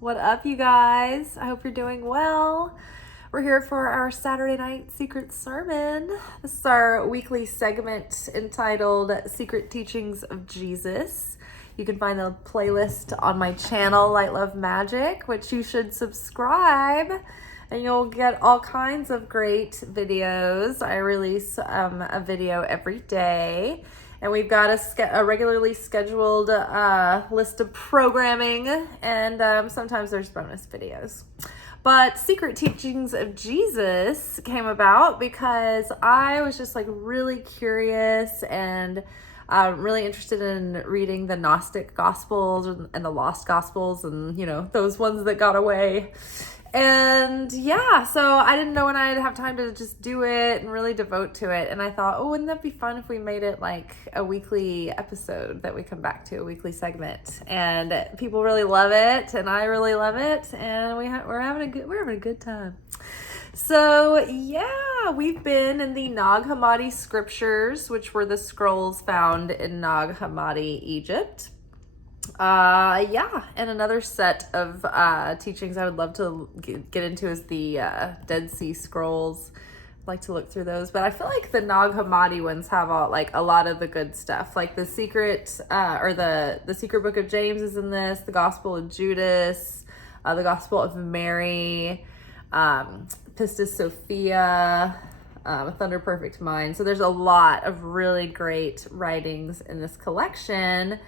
What up, you guys? I hope you're doing well. We're here for our Saturday night secret sermon. This is our weekly segment entitled Secret Teachings of Jesus. You can find the playlist on my channel, Light Love Magic, which you should subscribe, and you'll get all kinds of great videos. I release a video every day. And we've got a regularly scheduled list of programming, and sometimes there's bonus videos. But Secret Teachings of Jesus came about because I was just like really curious and really interested in reading the Gnostic Gospels and the Lost Gospels and, those ones that got away. And yeah, so I didn't know when I'd have time to just do it and really devote to it. And I thought, wouldn't that be fun if we made it like a weekly episode that we come back to, a weekly segment? And people really love it, and I really love it, and we're having a good time. So yeah, we've been in the Nag Hammadi scriptures, which were the scrolls found in Nag Hammadi, Egypt. And another set of teachings I would love to get into is the Dead Sea Scrolls. I'd like to look through those, but I feel like the Nag Hammadi ones have a lot of the good stuff. Like the secret the secret book of James is in this, the Gospel of Judas, the Gospel of Mary, Pistis Sophia, Thunder Perfect Mind. So there's a lot of really great writings in this collection.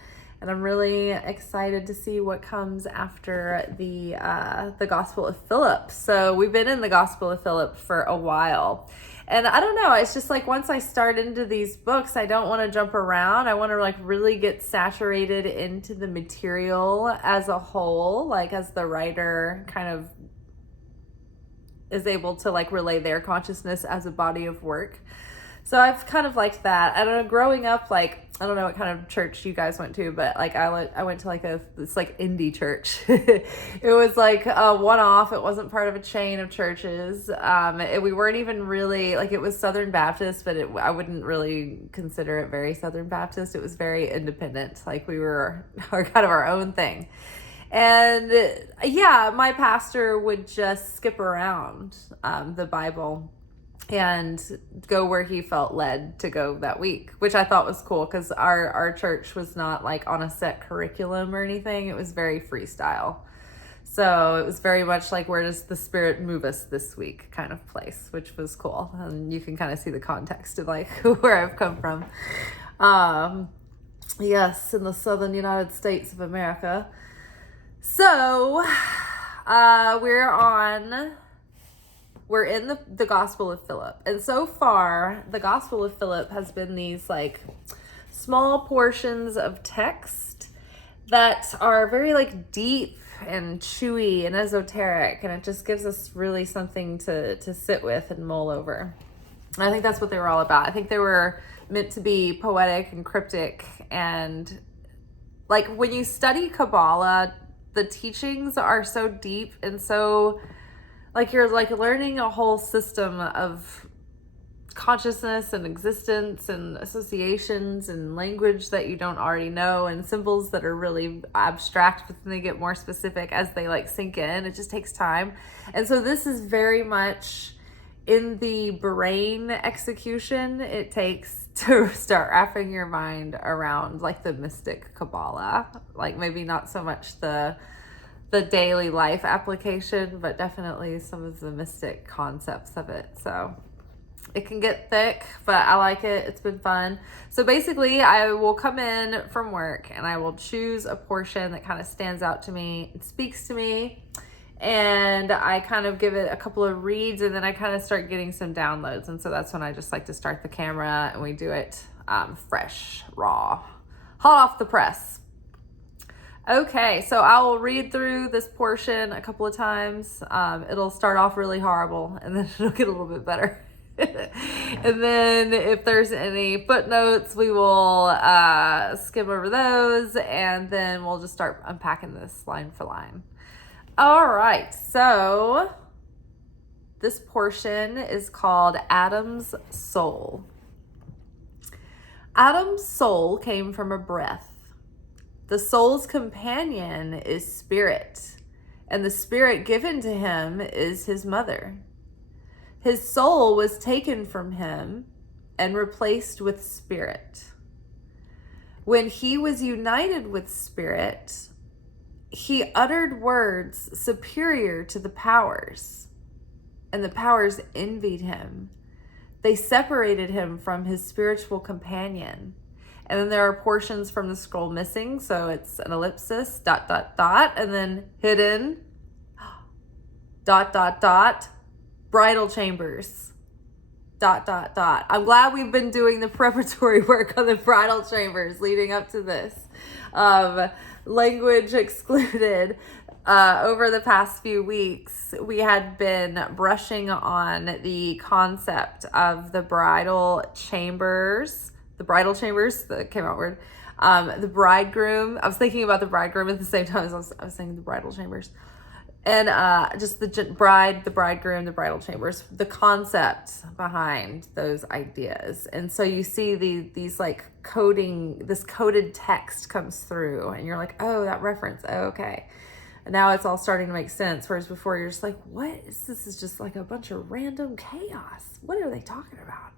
And I'm really excited to see what comes after the Gospel of Philip. So we've been in the Gospel of Philip for a while. And I don't know, it's just like once I start into these books, I don't want to jump around. I want to really get saturated into the material as a whole, as the writer kind of is able to relay their consciousness as a body of work. So I've kind of liked that. I don't know, growing up, I don't know what kind of church you guys went to, but I went to this indie church. It was a one-off. It wasn't part of a chain of churches. We weren't even really, it was Southern Baptist, but I wouldn't really consider it very Southern Baptist. It was very independent. We were kind of our own thing. And yeah, my pastor would just skip around the Bible and go where he felt led to go that week, which I thought was cool because our church was not on a set curriculum or anything. It was very freestyle. So it was very much where does the Spirit move us this week kind of place, which was cool. And you can kind of see the context of where I've come from. Yes, in the southern United States of America. So we're in the Gospel of Philip. And so far, the Gospel of Philip has been these small portions of text that are very deep and chewy and esoteric. And it just gives us really something to sit with and mull over. And I think that's what they were all about. I think they were meant to be poetic and cryptic. And when you study Kabbalah, the teachings are so deep and so you're learning a whole system of consciousness and existence and associations and language that you don't already know and symbols that are really abstract, but then they get more specific as they sink in. It just takes time. And so this is very much in the brain execution it takes to start wrapping your mind around the mystic Kabbalah. Maybe not so much the daily life application, but definitely some of the mystic concepts of it. So it can get thick, but I like it. It's been fun. So basically, I will come in from work and I will choose a portion that kind of stands out to me. It speaks to me. And I kind of give it a couple of reads, and then I kind of start getting some downloads. And so that's when I just like to start the camera and we do it fresh, raw, hot off the press. Okay, so I will read through this portion a couple of times. It'll start off really horrible, and then it'll get a little bit better. And then if there's any footnotes, we will skim over those, and then we'll just start unpacking this line for line. All right, so this portion is called Adam's Soul. Adam's soul came from a breath. The soul's companion is spirit, and the spirit given to him is his mother. His soul was taken from him and replaced with spirit. When he was united with spirit, he uttered words superior to the powers, and the powers envied him. They separated him from his spiritual companion. And then there are portions from the scroll missing, so it's an ellipsis, ... and then hidden, ... bridal chambers, ... I'm glad we've been doing the preparatory work on the bridal chambers leading up to this. Language excluded. Over the past few weeks, we had been brushing on the concept of the bridal chambers, that came out weird. The bridegroom. I was thinking about the bridegroom at the same time as I was saying the bridal chambers. And just the bride, the bridegroom, the bridal chambers, the concept behind those ideas. And so you see these like this coded text comes through, and you're like, oh, that reference. Oh, okay. And now it's all starting to make sense. Whereas before you're just like, what is this? Is just like a bunch of random chaos. What are they talking about?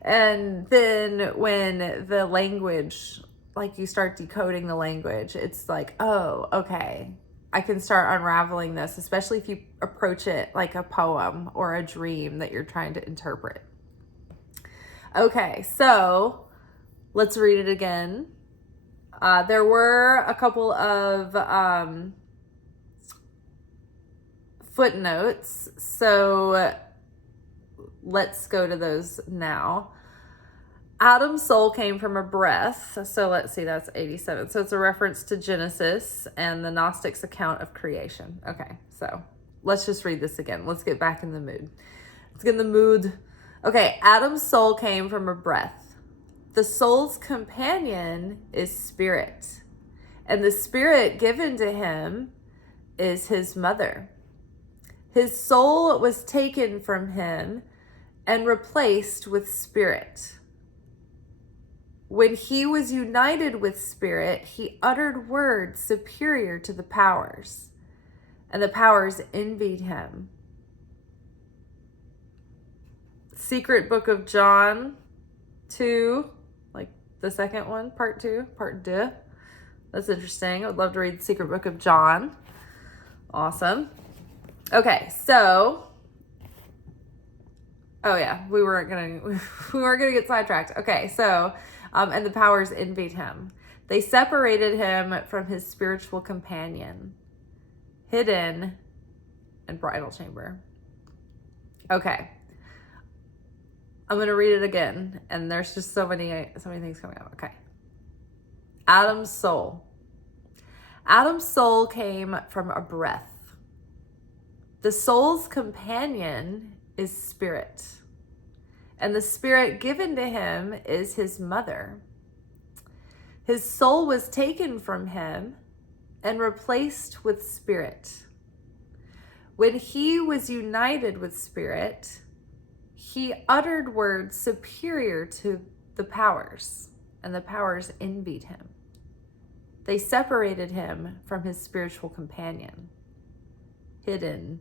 And then when the language, like you start decoding the language, it's like, oh, okay. I can start unraveling this, especially if you approach it like a poem or a dream that you're trying to interpret. Okay, so let's read it again. There were a couple of footnotes, so let's go to those now. Adam's soul came from a breath. So let's see, that's 87. So it's a reference to Genesis and the Gnostics' account of creation. Okay, so let's just read this again. Let's get back in the mood. Let's get in the mood. Okay, Adam's soul came from a breath. The soul's companion is spirit, and the spirit given to him is his mother. His soul was taken from him and replaced with spirit. When he was united with spirit, he uttered words superior to the powers, and the powers envied him. Secret Book of John 2, like the second one, part 2, part 2. That's interesting. I would love to read the Secret Book of John. Awesome. Okay, so we weren't gonna get sidetracked. Okay, so and the powers envied him. They separated him from his spiritual companion, hidden and bridal chamber. Okay, I'm gonna read it again, and there's just so many things coming up. Okay, Adam's soul. Adam's soul came from a breath. The soul's companion is spirit, and the spirit given to him is his mother. His soul was taken from him and replaced with spirit. When he was united with spirit, he uttered words superior to the powers, and the powers envied him. They separated him from his spiritual companion, hidden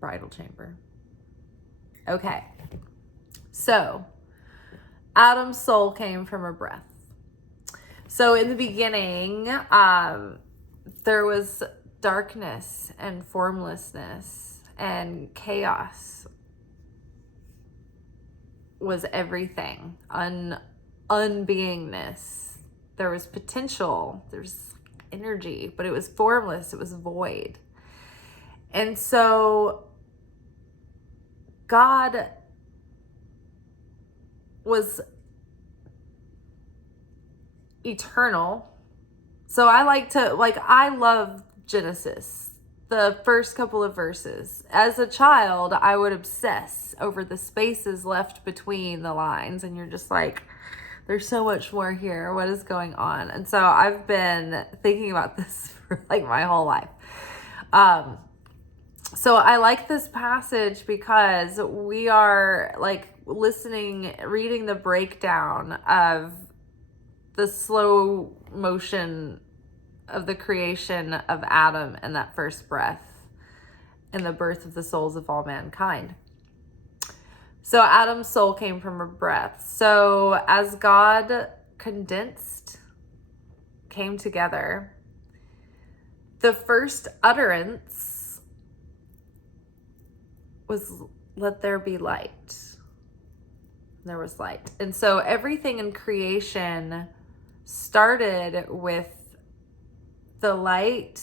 bridal chamber. Okay, so Adam's soul came from a breath. So in the beginning, there was darkness and formlessness, and chaos was everything. Unbeingness. There was potential. There's energy, but it was formless. It was void. And so God was eternal. So I love Genesis, the first couple of verses. As a child, I would obsess over the spaces left between the lines, and you're just like, there's so much more here. What is going on? And so I've been thinking about this for like my whole life. So I like this passage because we are like reading the breakdown of the slow motion of the creation of Adam and that first breath and the birth of the souls of all mankind. So Adam's soul came from a breath. So as God condensed, came together, the first utterance was, let there be light. There was light. And so everything in creation started with the light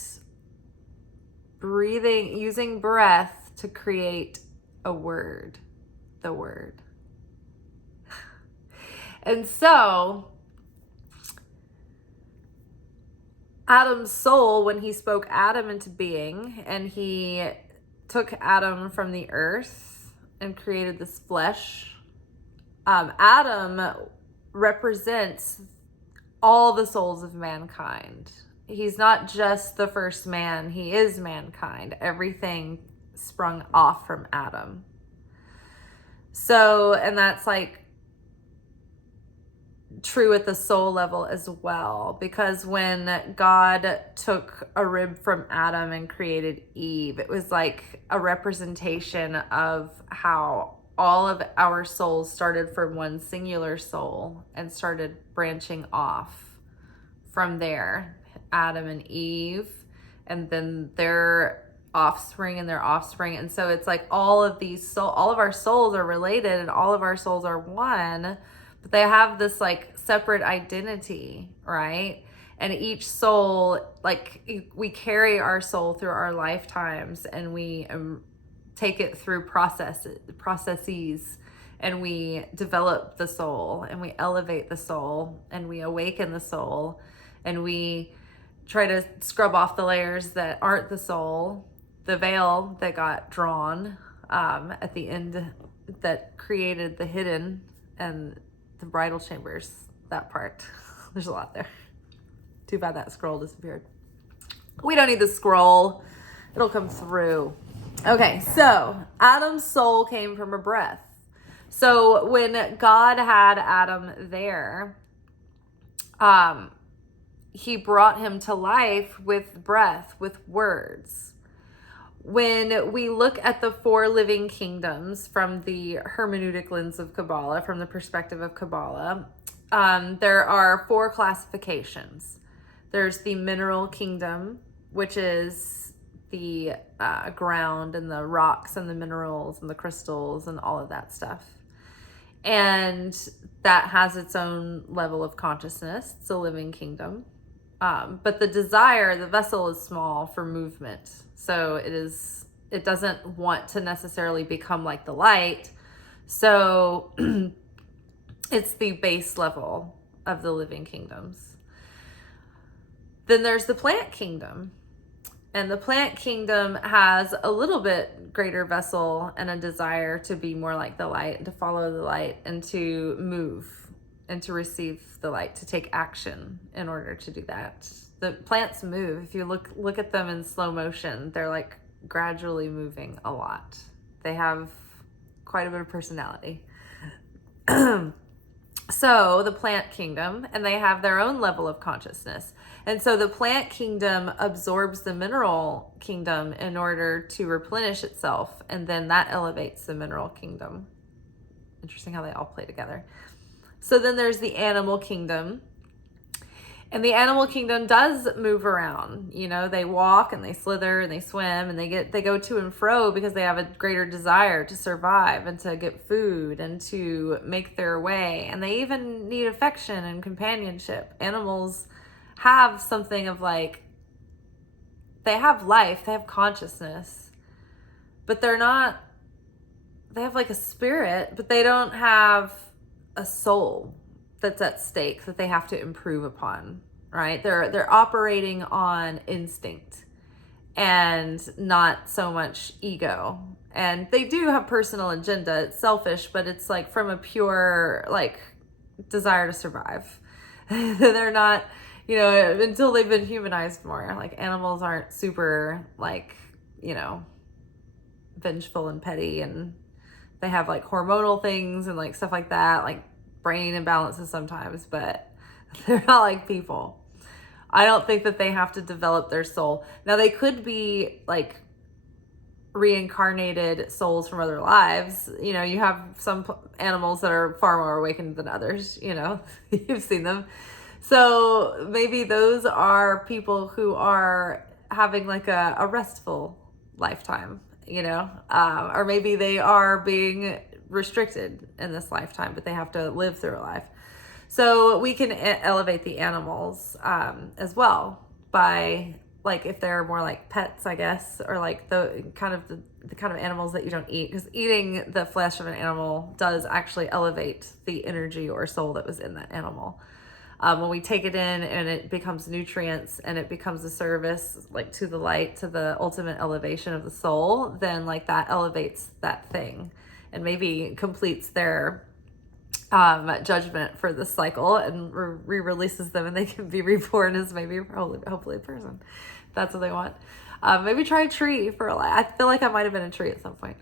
breathing, using breath to create a word, the word. And so Adam's soul, when he spoke Adam into being, and he took Adam from the earth and created this flesh, Adam represents all the souls of mankind. He's not just the first man, he is mankind. Everything sprung off from Adam. So, and that's like true at the soul level as well, because when God took a rib from Adam and created Eve, it was like a representation of how all of our souls started from one singular soul and started branching off from there. Adam and Eve, and then their offspring and their offspring. And so it's like all of our souls are related and all of our souls are one, but they have this like separate identity, right? And each soul, like we carry our soul through our lifetimes, and we take it through processes, and we develop the soul, and we elevate the soul, and we awaken the soul, and we try to scrub off the layers that aren't the soul, the veil that got drawn at the end that created the hidden and the bridal chambers, that part. There's a lot there. Too bad that scroll disappeared. We don't need the scroll. It'll come through. Okay, so Adam's soul came from a breath. So when God had Adam there, he brought him to life with breath, with words. When we look at the four living kingdoms from the hermeneutic lens of Kabbalah, from the perspective of Kabbalah, there are four classifications. There's the mineral kingdom, which is the ground and the rocks and the minerals and the crystals and all of that stuff. And that has its own level of consciousness. It's a living kingdom. But the desire, the vessel is small for movement. So it doesn't want to necessarily become like the light. So it's the base level of the living kingdoms. Then there's the plant kingdom. And the plant kingdom has a little bit greater vessel and a desire to be more like the light, and to follow the light, and to move, and to receive the light, to take action in order to do that. The plants move. If you look at them in slow motion, they're like gradually moving a lot. They have quite a bit of personality. So the plant kingdom, and they have their own level of consciousness. And so the plant kingdom absorbs the mineral kingdom in order to replenish itself. And then that elevates the mineral kingdom. Interesting how they all play together. So then there's the animal kingdom. And the animal kingdom does move around. You know, they walk and they slither and they swim and they go to and fro because they have a greater desire to survive and to get food and to make their way. And they even need affection and companionship. Animals have something of like, they have life, they have consciousness, but they have like a spirit, but they don't have a soul that's at stake that they have to improve upon, right? They're operating on instinct and not so much ego. And they do have personal agenda. It's selfish, but it's like from a pure like desire to survive. They're not, you know, until they've been humanized more. Like animals aren't super like, you know, vengeful and petty, and they have like hormonal things and like stuff like that, like brain imbalances sometimes, but they're not like people. I don't think that they have to develop their soul. Now, they could be like reincarnated souls from other lives. You know, you have some animals that are far more awakened than others, you know, you've seen them. So maybe those are people who are having like a restful lifetime, you know, or maybe they are being restricted in this lifetime, but they have to live through a life. So we can elevate the animals as well by, like, if they're more like pets, I guess, or like the kind of animals that you don't eat, because eating the flesh of an animal does actually elevate the energy or soul that was in that animal. When we take it in and it becomes nutrients and it becomes a service, like to the light, to the ultimate elevation of the soul, then like that elevates that thing and maybe completes their judgment for this cycle and re-releases them, and they can be reborn as maybe hopefully a person. That's what they want. Maybe try a tree for a life. I feel like I might have been a tree at some point.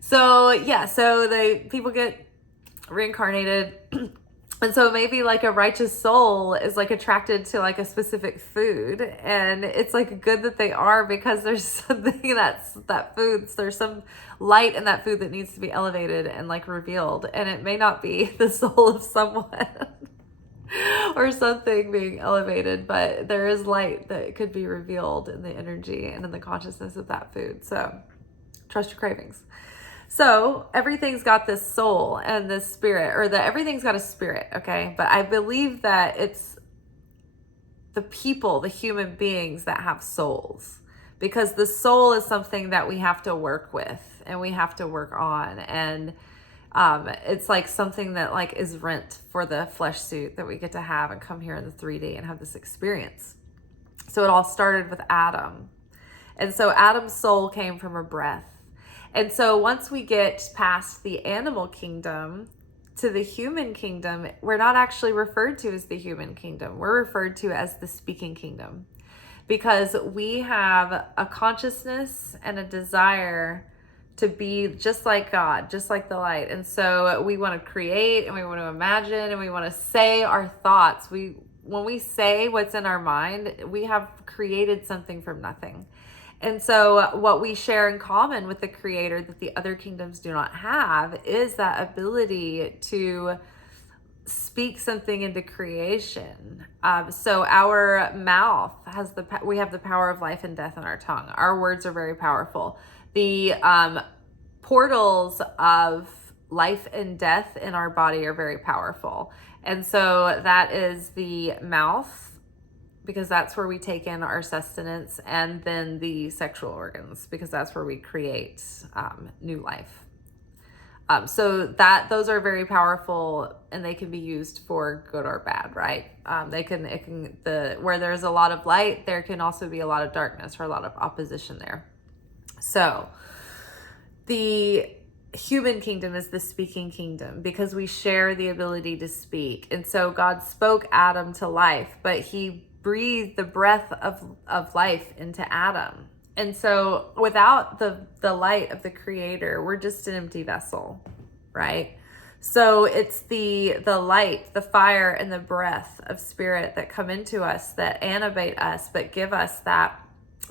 So yeah, so people get reincarnated. And so maybe like a righteous soul is like attracted to like a specific food, and it's like good that they are, because there's something there's some light in that food that needs to be elevated and like revealed, and it may not be the soul of someone or something being elevated, but there is light that could be revealed in the energy and in the consciousness of that food. So trust your cravings. So everything's got this soul and this spirit, or that everything's got a spirit, okay? But I believe that it's the people, the human beings, that have souls, because the soul is something that we have to work with and we have to work on. And it's like something that like is rent for the flesh suit that we get to have and come here in the 3D and have this experience. So it all started with Adam. And so Adam's soul came from a breath. And so once we get past the animal kingdom to the human kingdom, we're not actually referred to as the human kingdom. We're referred to as the speaking kingdom, because we have a consciousness and a desire to be just like God, just like the light. And so we want to create and we want to imagine and we want to say our thoughts. When we say what's in our mind, we have created something from nothing. And so what we share in common with the Creator that the other kingdoms do not have is that ability to speak something into creation. So our mouth we have the power of life and death in our tongue. Our words are very powerful. The portals of life and death in our body are very powerful. And so that is the mouth, because that's where we take in our sustenance, and then the sexual organs, because that's where we create new life. So those are very powerful, and they can be used for good or bad, right? Where there's a lot of light, there can also be a lot of darkness or a lot of opposition there. So the human kingdom is the speaking kingdom, because we share the ability to speak. And so God spoke Adam to life, but he breathed the breath of life into Adam. And so without the light of the Creator, we're just an empty vessel, right? So it's the light, the fire, and the breath of spirit that come into us, that animate us, but give us that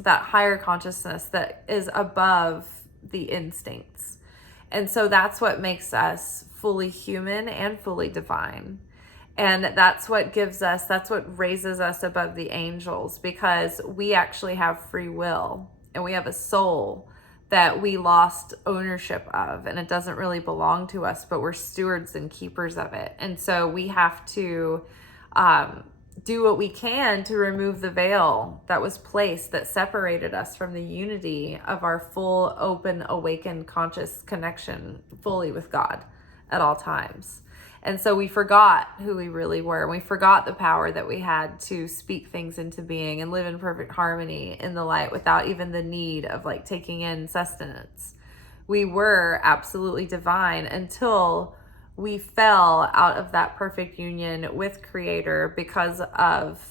higher consciousness that is above the instincts. And so that's what makes us fully human and fully divine. And that's what raises us above the angels, because we actually have free will and we have a soul that we lost ownership of, and it doesn't really belong to us, but we're stewards and keepers of it. And so we have to do what we can to remove the veil that was placed, that separated us from the unity of our full, open, awakened, conscious connection fully with God at all times. And so we forgot who we really were. We forgot the power that we had to speak things into being and live in perfect harmony in the light without even the need of like taking in sustenance. We were absolutely divine until we fell out of that perfect union with Creator because of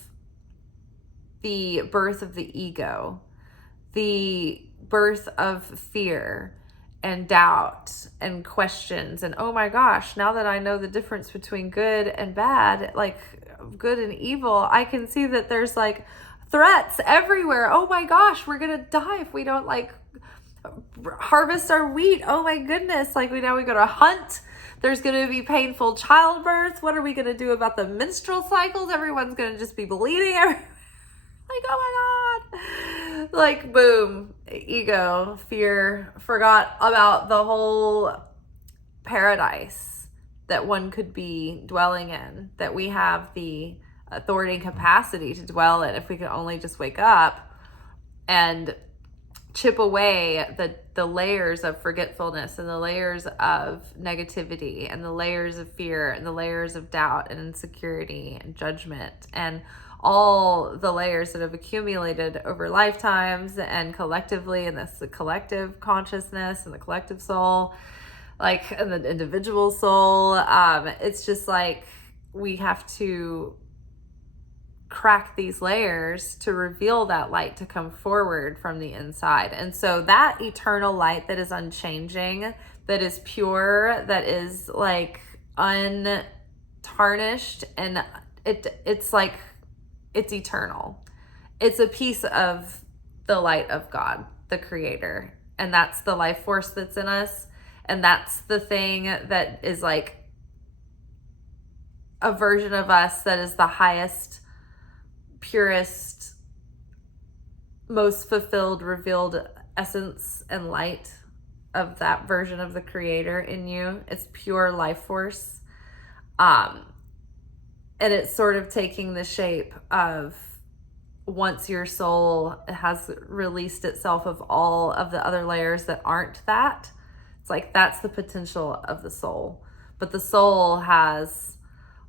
the birth of the ego, the birth of fear and doubt and questions. And oh my gosh, now that I know the difference between good and bad, like good and evil, I can see that there's like threats everywhere. Oh my gosh, we're gonna die if we don't like harvest our wheat. Oh my goodness, like we go to hunt. There's going to be painful childbirth. What are we going to do about the menstrual cycles? Everyone's going to just be bleeding everywhere. Like, oh my God. Like, boom, ego, fear, forgot about the whole paradise that one could be dwelling in, that we have the authority and capacity to dwell in if we could only just wake up and chip away the layers of forgetfulness and the layers of negativity and the layers of fear and the layers of doubt and insecurity and judgment and all the layers that have accumulated over lifetimes and collectively, and that's the collective consciousness and the collective soul, like, and the individual soul. It's just like we have to crack these layers to reveal that light to come forward from the inside. And so that eternal light that is unchanging, that is pure, that is like untarnished, and it's like, it's eternal. It's a piece of the light of God, the creator. And that's the life force that's in us. And that's the thing that is like a version of us that is the highest, purest, most fulfilled, revealed essence and light of that version of the creator in you. It's pure life force. And it's sort of taking the shape of, once your soul has released itself of all of the other layers that aren't that, it's like that's the potential of the soul. But the soul has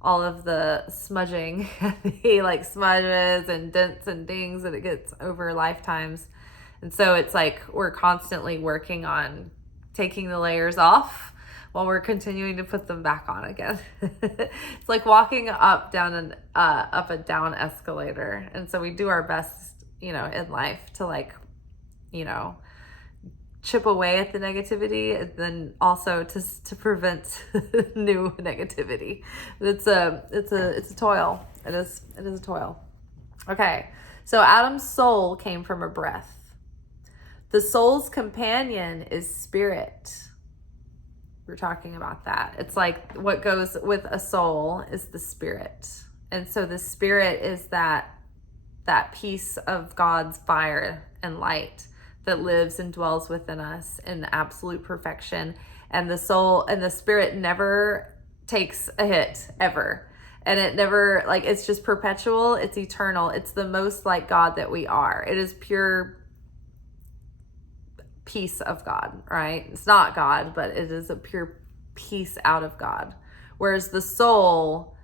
all of the smudging, like smudges and dents and dings that it gets over lifetimes. And so it's like we're constantly working on taking the layers off while we're continuing to put them back on again. It's like walking up a down escalator. And so we do our best, in life to like, chip away at the negativity, and then also to prevent new negativity. It's a toil. It is a toil. Okay. So Adam's soul came from a breath. The soul's companion is spirit. We're talking about that. It's like what goes with a soul is the spirit. And so the spirit is that piece of God's fire and light that lives and dwells within us in absolute perfection. And the soul and the spirit never takes a hit, ever. And it never, like, it's just perpetual. It's eternal. It's the most like God that we are. It is pure piece of God, right? It's not God, but it is a pure piece out of God. Whereas the soul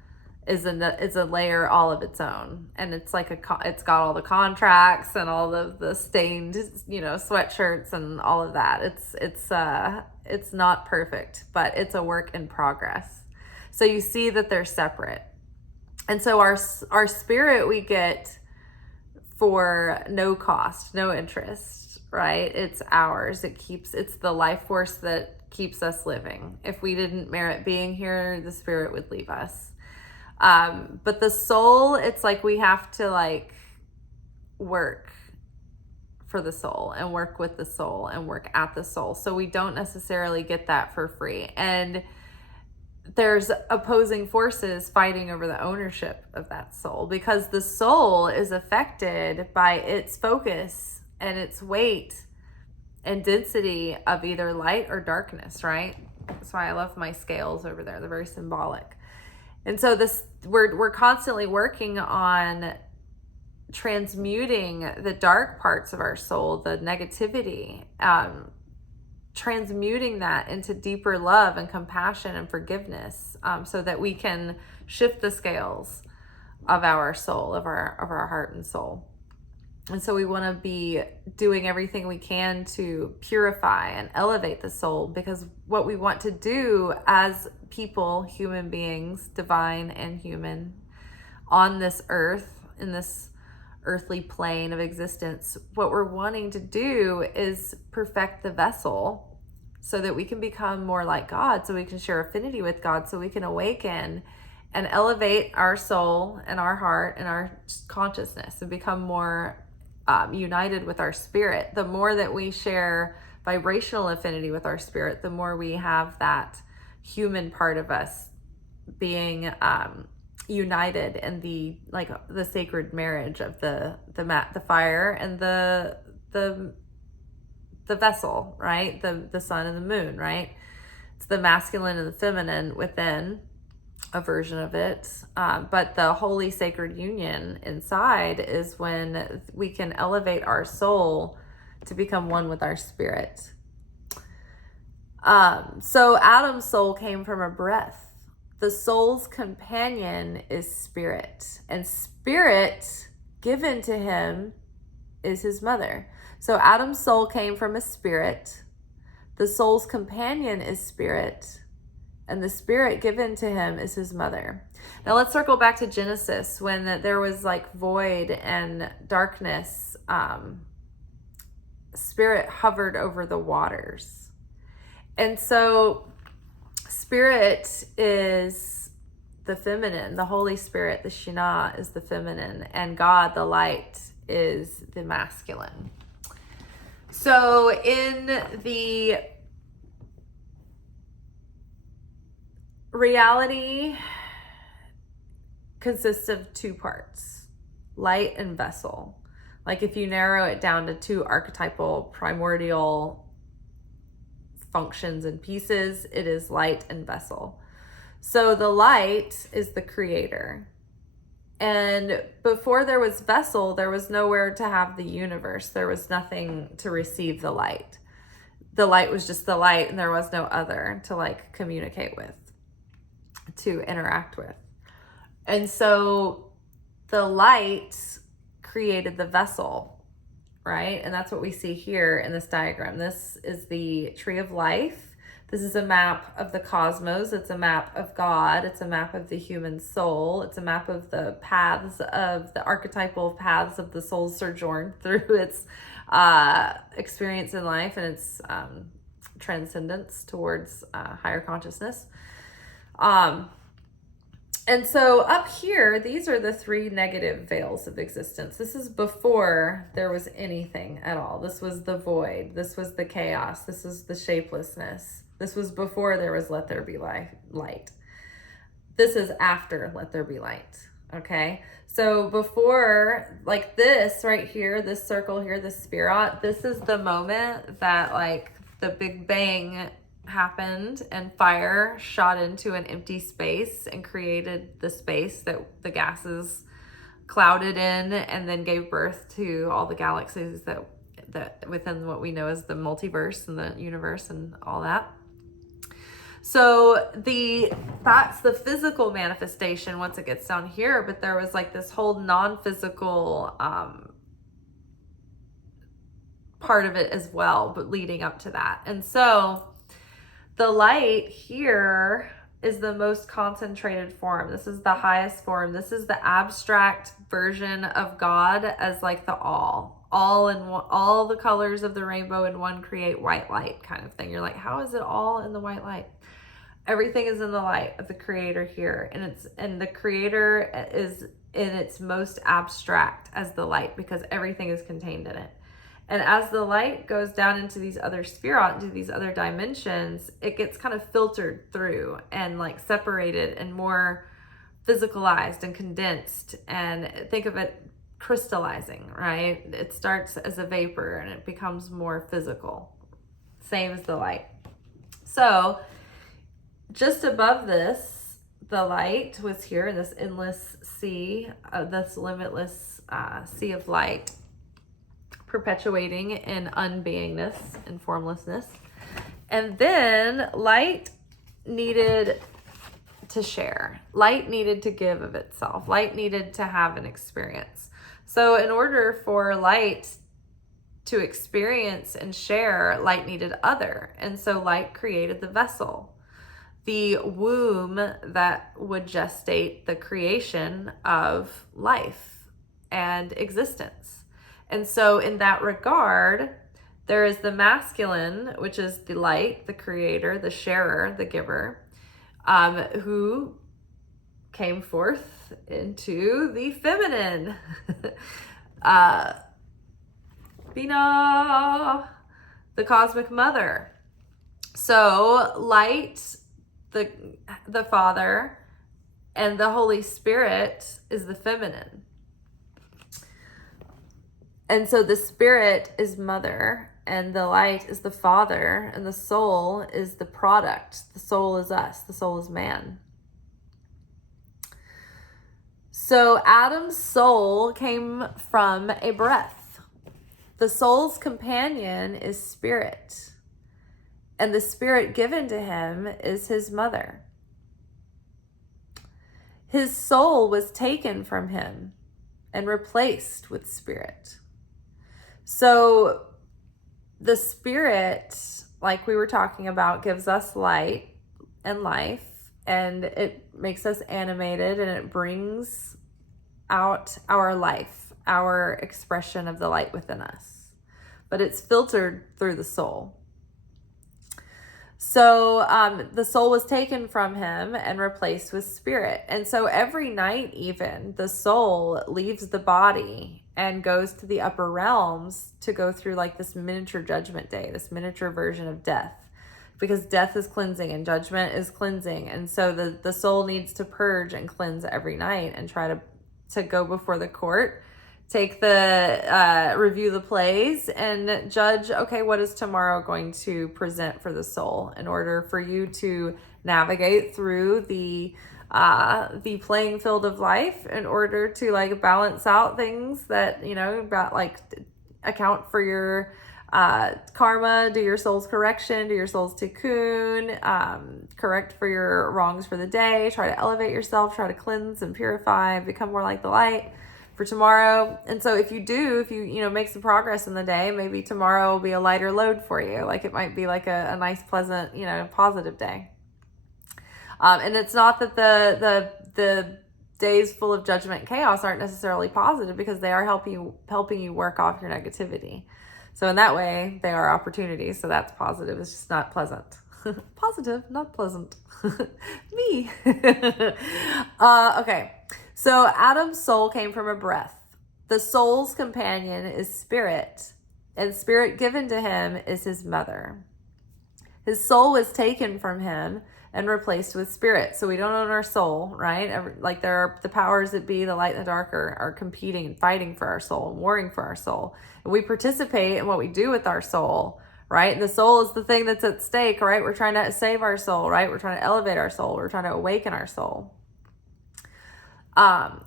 is a layer all of its own, and it's like it's got all the contracts and all of the stained, sweatshirts and all of that. It's not perfect, but it's a work in progress. So you see that they're separate, and so our spirit we get for no cost, no interest, right? It's ours. It's the life force that keeps us living. If we didn't merit being here, the spirit would leave us. But the soul, it's like we have to like work for the soul and work with the soul and work at the soul. So we don't necessarily get that for free. And there's opposing forces fighting over the ownership of that soul, because the soul is affected by its focus and its weight and density of either light or darkness, right? That's why I love my scales over there. They're very symbolic. And so we're constantly working on transmuting the dark parts of our soul, the negativity, transmuting that into deeper love and compassion and forgiveness, so that we can shift the scales of our soul, of our heart and soul. And so we want to be doing everything we can to purify and elevate the soul, because what we want to do as people, human beings, divine and human, on this earth, in this earthly plane of existence, what we're wanting to do is perfect the vessel so that we can become more like God, so we can share affinity with God, so we can awaken and elevate our soul and our heart and our consciousness and become more united with our spirit. The more that we share vibrational affinity with our spirit, the more we have that human part of us being united in the sacred marriage of the fire and the vessel, right? The sun and the moon, right? It's the masculine and the feminine within a version of it. But the holy sacred union inside is when we can elevate our soul to become one with our spirit. So Adam's soul came from a breath. The soul's companion is spirit, and spirit given to him is his mother. So Adam's soul came from a spirit. The soul's companion is spirit, and the spirit given to him is his mother. Now let's circle back to Genesis when there was like void and darkness. Spirit hovered over the waters. And so spirit is the feminine, the Holy Spirit, the Shekhinah is the feminine, and God, the light, is the masculine. So in the reality consists of two parts, light and vessel. Like if you narrow it down to two archetypal primordial functions and pieces, it is light and vessel. So the light is the creator. And before there was vessel, there was nowhere to have the universe. There was nothing to receive the light. The light was just the light, and there was no other to like communicate with, to interact with. And so the light created the vessel, right? And that's what we see here in this diagram. This is the tree of life. This is a map of the cosmos. It's a map of God. It's a map of the human soul. It's a map of the paths of the archetypal paths of the soul's sojourn through its experience in life and its transcendence towards higher consciousness. And so up here, these are the three negative veils of existence. This is before there was anything at all. This was the void. This was the chaos. This was the shapelessness. This was before there was let there be light. This is after let there be light, okay? So before, like this right here, this circle here, this spirit, this is the moment that like the Big Bang happened and fire shot into an empty space and created the space that the gases clouded in and then gave birth to all the galaxies that within what we know as the multiverse and the universe and all that. So that's the physical manifestation once it gets down here, but there was like this whole non-physical part of it as well, but leading up to that. And so the light here is the most concentrated form. This is the highest form. This is the abstract version of God as like the all in one, all the colors of the rainbow in one create white light kind of thing. You're like, how is it all in the white light? Everything is in the light of the creator here. And the creator is in its most abstract as the light because everything is contained in it. And as the light goes down into these other spherot, into these other dimensions, it gets kind of filtered through and like separated and more physicalized and condensed. And think of it crystallizing, right? It starts as a vapor and it becomes more physical. Same as the light. So just above this, the light was here in this endless sea, this limitless sea of light, perpetuating in unbeingness and formlessness. And then light needed to share. Light needed to give of itself. Light needed to have an experience. So in order for light to experience and share, light needed other. And so light created the vessel, the womb that would gestate the creation of life and existence. And so in that regard, there is the masculine, which is the light, the creator, the sharer, the giver, who came forth into the feminine. Bina, the cosmic mother. So light, the Father, and the Holy Spirit is the feminine. And so the Spirit is mother, and the light is the Father, and the soul is the product. The soul is us. The soul is man. So Adam's soul came from a breath. The soul's companion is spirit, and the spirit given to him is his mother. His soul was taken from him and replaced with spirit. So the spirit, like we were talking about, gives us light and life, and it makes us animated, and it brings out our life, our expression of the light within us. But it's filtered through the soul. So the soul was taken from him and replaced with spirit. And so every night even, the soul leaves the body and goes to the upper realms to go through like this miniature judgment day, this miniature version of death. Because death is cleansing and judgment is cleansing. And so the soul needs to purge and cleanse every night and try to go before the court, take the, review the plays and judge, okay, what is tomorrow going to present for the soul in order for you to navigate through the playing field of life, in order to like balance out things that, you know, about like account for your karma, do your soul's correction, do your soul's tikkun, correct for your wrongs for the day, try to elevate yourself, try to cleanse and purify, become more like the light for tomorrow. And so if you make some progress in the day, maybe tomorrow will be a lighter load for you. Like it might be like a nice, pleasant, positive day. And it's not that the days full of judgment and chaos aren't necessarily positive, because they are helping you work off your negativity. So in that way, they are opportunities. So that's positive. It's just not pleasant. Positive, not pleasant. Me. Okay. So Adam's soul came from a breath. The soul's companion is spirit, and spirit given to him is his mother. His soul was taken from him and replaced with spirit. So we don't own our soul, right? Like there are the powers that be, the light and the dark are competing and fighting for our soul and warring for our soul. And we participate in what we do with our soul, right? And the soul is the thing that's at stake, right? We're trying to save our soul, right? We're trying to elevate our soul. We're trying to awaken our soul. And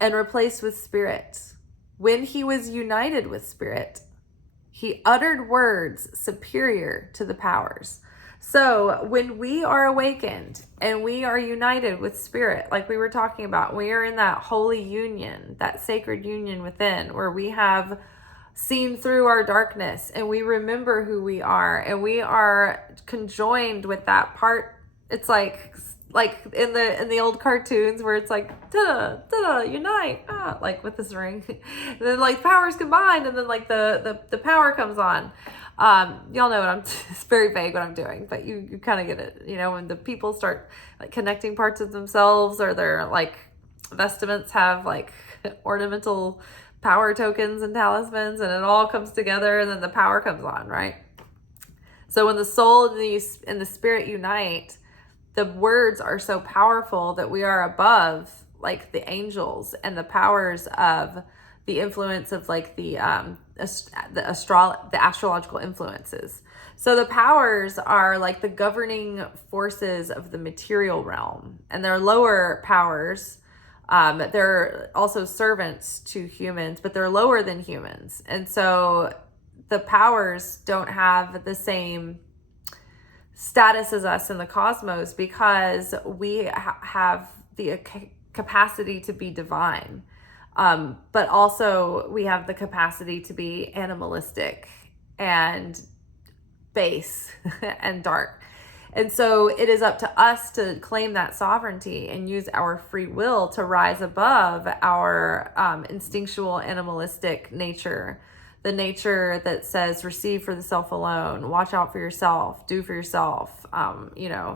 replaced with spirit. When he was united with spirit, he uttered words superior to the powers. So when we are awakened and we are united with spirit, like we were talking about, we are in that holy union, that sacred union within, where we have seen through our darkness and we remember who we are, and we are conjoined with that part. It's like in the old cartoons where it's like ta-da, unite, like with this ring. And then like powers combined, and then like the power comes on. Y'all know what it's very vague what I'm doing, but you kind of get it. When the people start like connecting parts of themselves, or their like vestments have like ornamental power tokens and talismans, and it all comes together, and then the power comes on, right? So when the soul and the spirit unite, the words are so powerful that we are above like the angels and the powers of the influence of like the astrological influences. So the powers are like the governing forces of the material realm, and they're lower powers. They're also servants to humans, but they're lower than humans. And so the powers don't have the same status as us in the cosmos, because we have the capacity to be divine. But also we have the capacity to be animalistic and base and dark. And so it is up to us to claim that sovereignty and use our free will to rise above our instinctual animalistic nature, the nature that says receive for the self alone, watch out for yourself, do for yourself,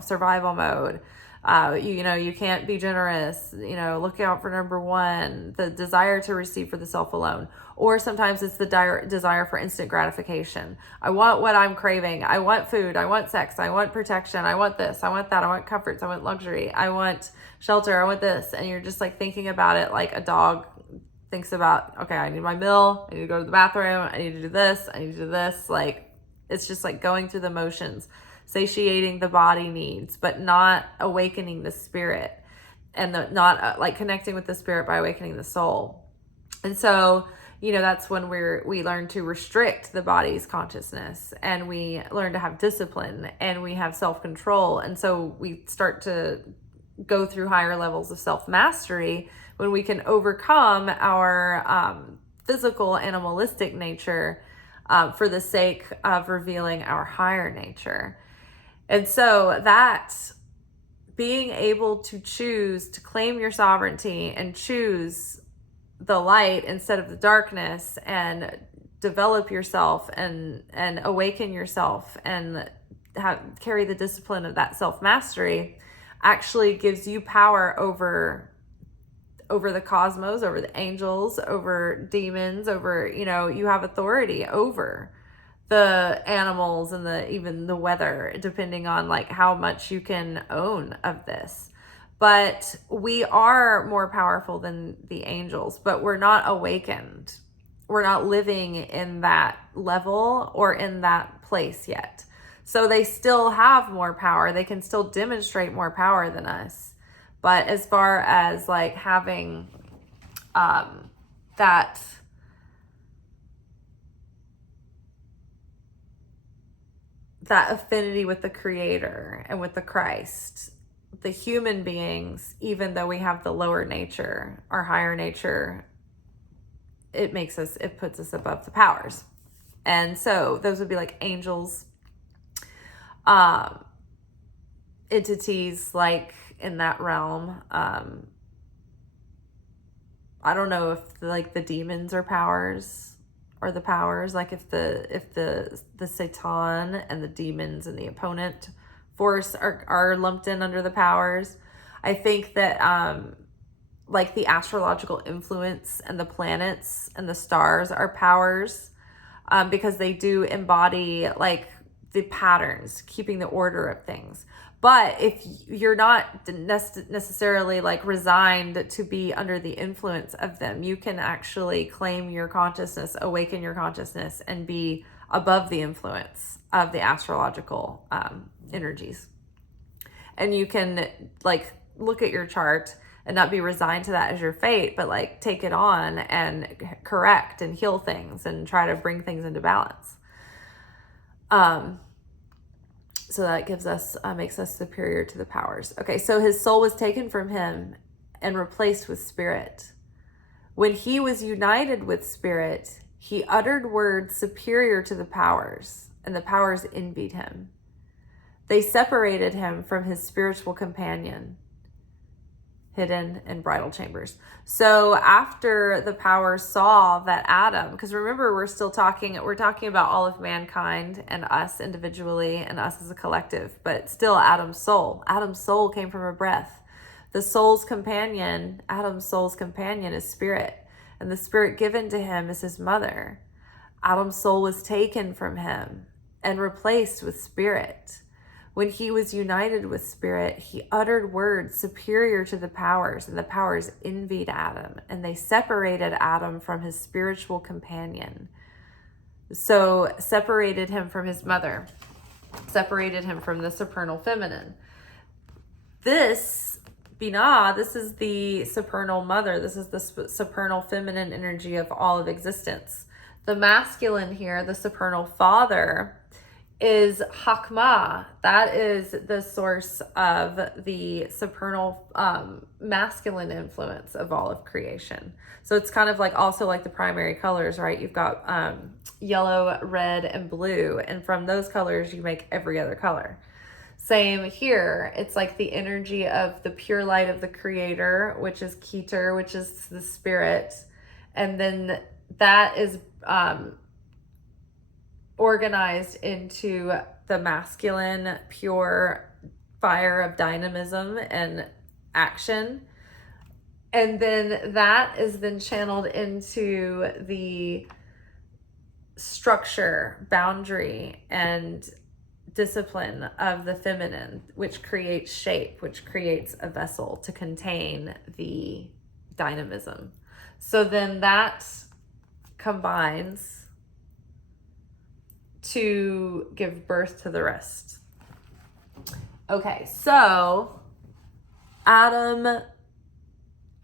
survival mode, You can't be generous. Look out for number one, the desire to receive for the self alone. Or sometimes it's the desire for instant gratification. I want what I'm craving. I want food. I want sex. I want protection. I want this. I want that. I want comforts. I want luxury. I want shelter. I want this. And you're just like thinking about it like a dog thinks about, okay, I need my meal. I need to go to the bathroom. I need to do this. I need to do this. Like, it's just like going through the motions, satiating the body needs, but not awakening the spirit, and not like connecting with the spirit by awakening the soul. And so, that's when we learn to restrict the body's consciousness, and we learn to have discipline, and we have self-control. And so we start to go through higher levels of self-mastery when we can overcome our physical animalistic nature for the sake of revealing our higher nature. And so that being able to choose to claim your sovereignty and choose the light instead of the darkness, and develop yourself and awaken yourself and carry the discipline of that self-mastery actually gives you power over the cosmos, over the angels, over demons, over, you have authority over the animals and even the weather, depending on like how much you can own of this. But we are more powerful than the angels, but we're not awakened. We're not living in that level or in that place yet. So they still have more power. They can still demonstrate more power than us. But as far as like having that affinity with the Creator and with the Christ, the human beings, even though we have the lower nature, our higher nature, it puts us above the powers. And so those would be like angels, entities like in that realm. I don't know if like the demons are powers, or the powers, like if the Satan and the demons and the opponent force are lumped in under the powers. I think that like the astrological influence and the planets and the stars are powers, because they do embody like the patterns, keeping the order of things. But if you're not necessarily like resigned to be under the influence of them, you can actually claim your consciousness, awaken your consciousness, and be above the influence of the astrological energies. And you can like look at your chart and not be resigned to that as your fate, but like take it on and correct and heal things and try to bring things into balance. So that gives us, makes us superior to the powers. Okay, so his soul was taken from him and replaced with spirit. When he was united with spirit, he uttered words superior to the powers, and the powers envied him. They separated him from his spiritual companion, hidden in bridal chambers. So after the powers saw that Adam, because remember, we're talking about all of mankind and us individually and us as a collective, but still Adam's soul came from a breath. Adam's soul's companion is spirit, and the spirit given to him is his mother. Adam's soul was taken from him and replaced with spirit. When he was united with spirit, he uttered words superior to the powers, and the powers envied Adam, and they separated Adam from his spiritual companion. So separated him from his mother, separated him from the supernal feminine. This Binah, this is the supernal mother. This is the supernal feminine energy of all of existence. The masculine here, the supernal father, is Hakma. That is the source of the supernal masculine influence of all of creation. So it's kind of like also like the primary colors, right? You've got yellow, red, and blue. And from those colors, you make every other color. Same here. It's like the energy of the pure light of the Creator, which is Keter, which is the spirit. And then that is organized into the masculine, pure, fire of dynamism and action. And then that is then channeled into the structure, boundary, and discipline of the feminine, which creates shape, which creates a vessel to contain the dynamism. So then that combines to give birth to the rest. Okay, so Adam,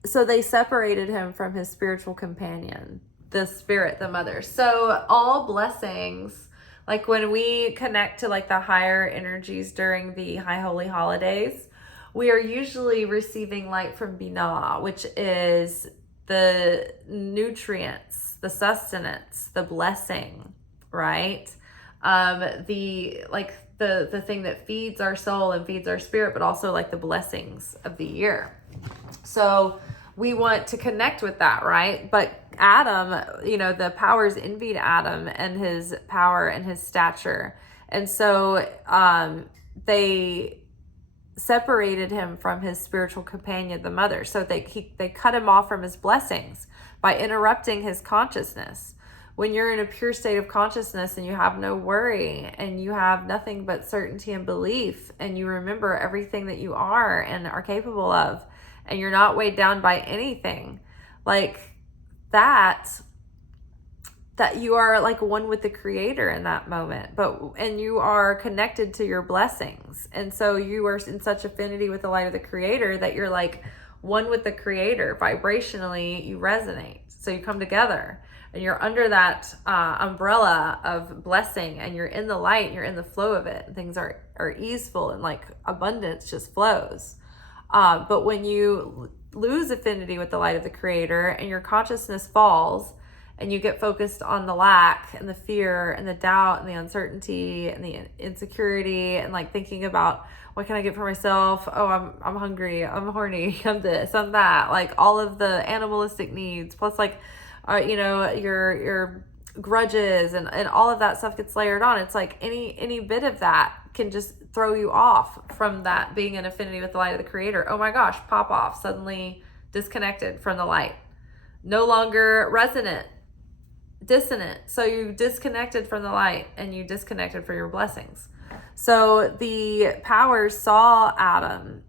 so they separated him from his spiritual companion, the spirit, the mother. So all blessings, like when we connect to like the higher energies during the high holy holidays, we are usually receiving light from Binah, which is the nutrients, the sustenance, the blessing, right? The thing that feeds our soul and feeds our spirit, but also like the blessings of the year. So we want to connect with that, right? But Adam, the powers envied Adam and his power and his stature. And so they separated him from his spiritual companion, the mother. So they cut him off from his blessings by interrupting his consciousness. When you're in a pure state of consciousness and you have no worry and you have nothing but certainty and belief, and you remember everything that you are and are capable of, and you're not weighed down by anything, like that you are like one with the creator in that moment, and you are connected to your blessings. And so you are in such affinity with the light of the creator that you're like one with the creator. Vibrationally, you resonate. So you come together and you're under that umbrella of blessing, and you're in the light, and you're in the flow of it, and things are easeful, and like abundance just flows. But when you lose affinity with the light of the creator and your consciousness falls, and you get focused on the lack and the fear and the doubt and the uncertainty and the insecurity, and like thinking about what can I get for myself? Oh, I'm hungry, I'm horny, I'm this, I'm that, like all of the animalistic needs, plus like your grudges and all of that stuff gets layered on. It's like any bit of that can just throw you off from that being in affinity with the light of the creator. Oh my gosh, pop off, suddenly disconnected from the light, no longer resonant, dissonant. So you disconnected from the light, and you disconnected from your blessings. So the powers saw Adam,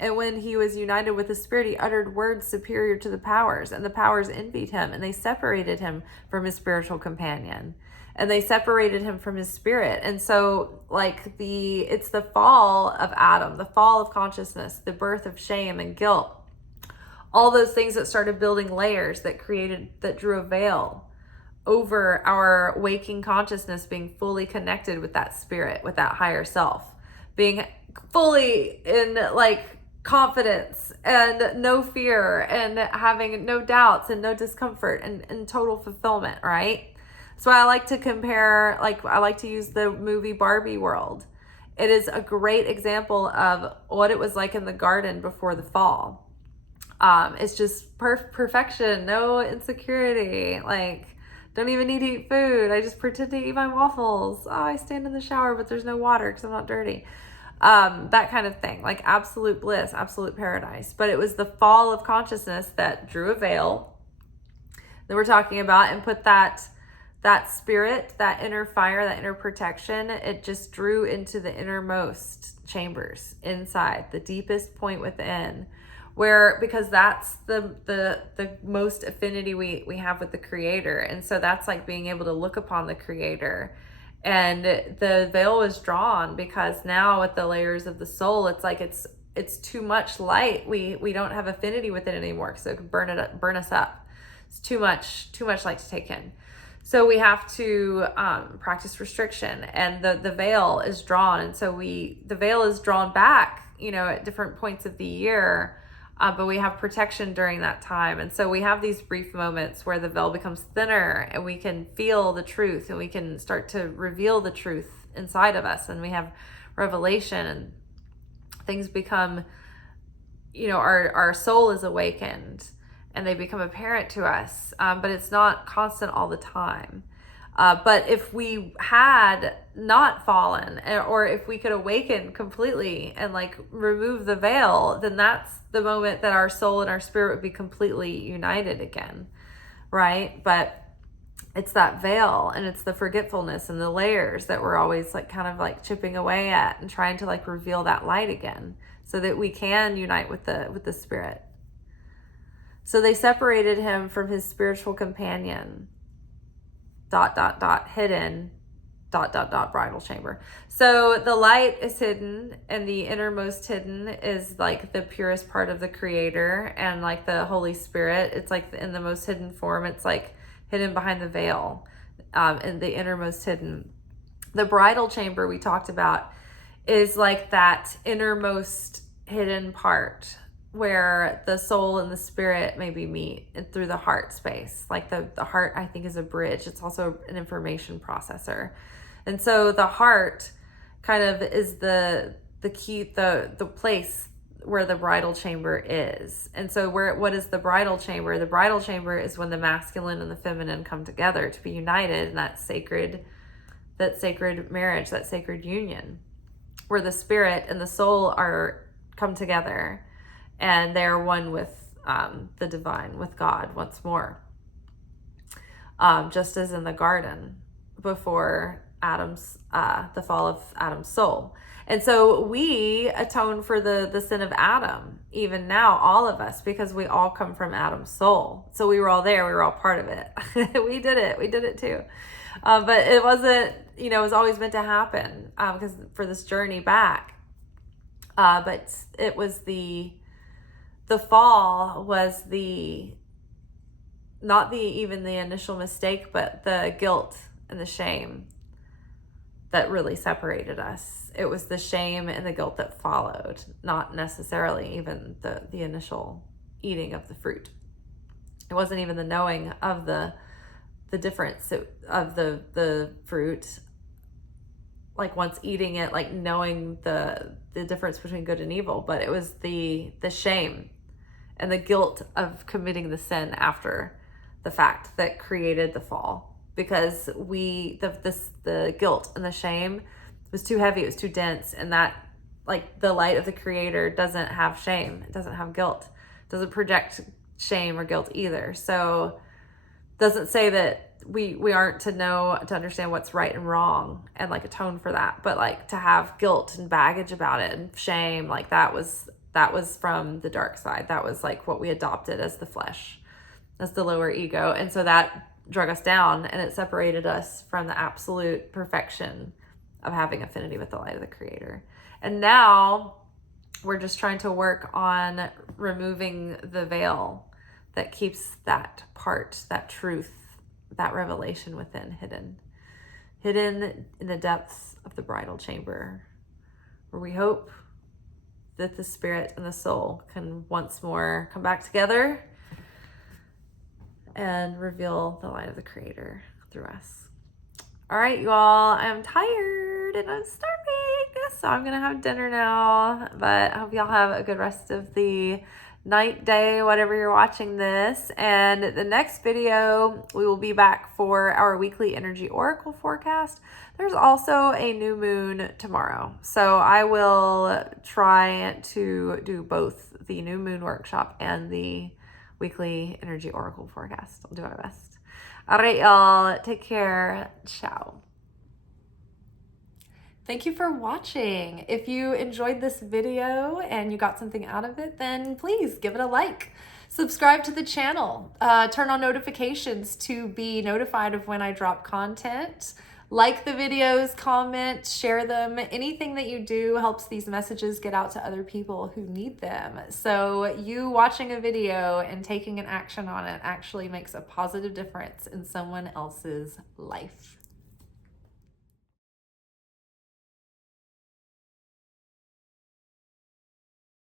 and when he was united with the spirit, he uttered words superior to the powers, and the powers envied him, and they separated him from his spiritual companion, and they separated him from his spirit. And so like it's the fall of Adam, the fall of consciousness, the birth of shame and guilt, all those things that started building layers that drew a veil over our waking consciousness, being fully connected with that spirit, with that higher self, being fully in like confidence and no fear, and having no doubts and no discomfort, and total fulfillment, right? So I like to compare, I like to use the movie Barbie world. It is a great example of what it was like in the garden before the fall. It's just perfection, no insecurity, like don't even need to eat food. I just pretend to eat my waffles. Oh, I stand in the shower, but there's no water because I'm not dirty. That kind of thing, like absolute bliss, absolute paradise. But it was the fall of consciousness that drew a veil that we're talking about, and put that spirit, that inner fire, that inner protection, it just drew into the innermost chambers inside, the deepest point within, because that's the most affinity we have with the creator. And so that's like being able to look upon the creator. And the veil was drawn because now with the layers of the soul, it's like it's too much light. We don't have affinity with it anymore, so it can burn us up. It's too much light to take in. So we have to practice restriction, and the veil is drawn. And so the veil is drawn back, at different points of the year, but we have protection during that time. And so we have these brief moments where the veil becomes thinner, and we can feel the truth, and we can start to reveal the truth inside of us, and we have revelation, and things become, our soul is awakened, and they become apparent to us, but it's not constant all the time. But if we had not fallen, or if we could awaken completely and like remove the veil, then that's the moment that our soul and our spirit would be completely united again, right? But it's that veil, and it's the forgetfulness and the layers that we're always like kind of like chipping away at and trying to like reveal that light again so that we can unite with the spirit. So they separated him from his spiritual companion, ... hidden ... bridal chamber. So the light is hidden, and the innermost hidden is like the purest part of the creator, and like the Holy Spirit, it's like in the most hidden form. It's like hidden behind the veil, and the innermost hidden. The bridal chamber we talked about is like that innermost hidden part where the soul and the spirit maybe meet through the heart space. Like the heart, I think, is a bridge. It's also an information processor. And so the heart kind of is the key, the place where the bridal chamber is. And so what is the bridal chamber? The bridal chamber is when the masculine and the feminine come together to be united in that sacred marriage, that sacred union, where the spirit and the soul come together, and they're one with the divine, with God once more. Just as in the garden before the fall of Adam's soul. And so we atone for the sin of Adam, even now, all of us, because we all come from Adam's soul. So we were all there. We were all part of it. We did it too. But it wasn't, it was always meant to happen because for this journey back. But it was the fall was not even the initial mistake, but the guilt and the shame that really separated us. It was the shame and the guilt that followed, not necessarily even the initial eating of the fruit. It wasn't even the knowing of the difference of the fruit, like once eating it, like knowing the difference between good and evil, but it was the shame and the guilt of committing the sin after the fact that created the fall. Because the guilt and the shame was too heavy, it was too dense, and that, like, the light of the creator doesn't have shame, it doesn't have guilt, it doesn't project shame or guilt either. So doesn't say that we aren't to understand what's right and wrong and like atone for that, but like to have guilt and baggage about it and shame, like that was from the dark side. That was like what we adopted as the flesh, as the lower ego. And so that drug us down, and it separated us from the absolute perfection of having affinity with the light of the creator. And now we're just trying to work on removing the veil that keeps that part, that truth, that revelation within hidden in the depths of the bridal chamber, where we hope that the spirit and the soul can once more come back together and reveal the light of the creator through us. All right, you all, I'm tired and I'm starving, so I'm gonna have dinner now, but I hope y'all have a good rest of the night, day, whatever you're watching this. And the next video, we will be back for our weekly energy oracle forecast. There's also a new moon tomorrow, so I will try to do both the new moon workshop and the weekly energy oracle forecast. I'll do my best. All right, y'all, take care. Ciao. Thank you for watching. If you enjoyed this video and you got something out of it, then please give it a like. Subscribe to the channel. Turn on notifications to be notified of when I drop content. Like the videos, comment, share them. Anything that you do helps these messages get out to other people who need them. So you watching a video and taking an action on it actually makes a positive difference in someone else's life.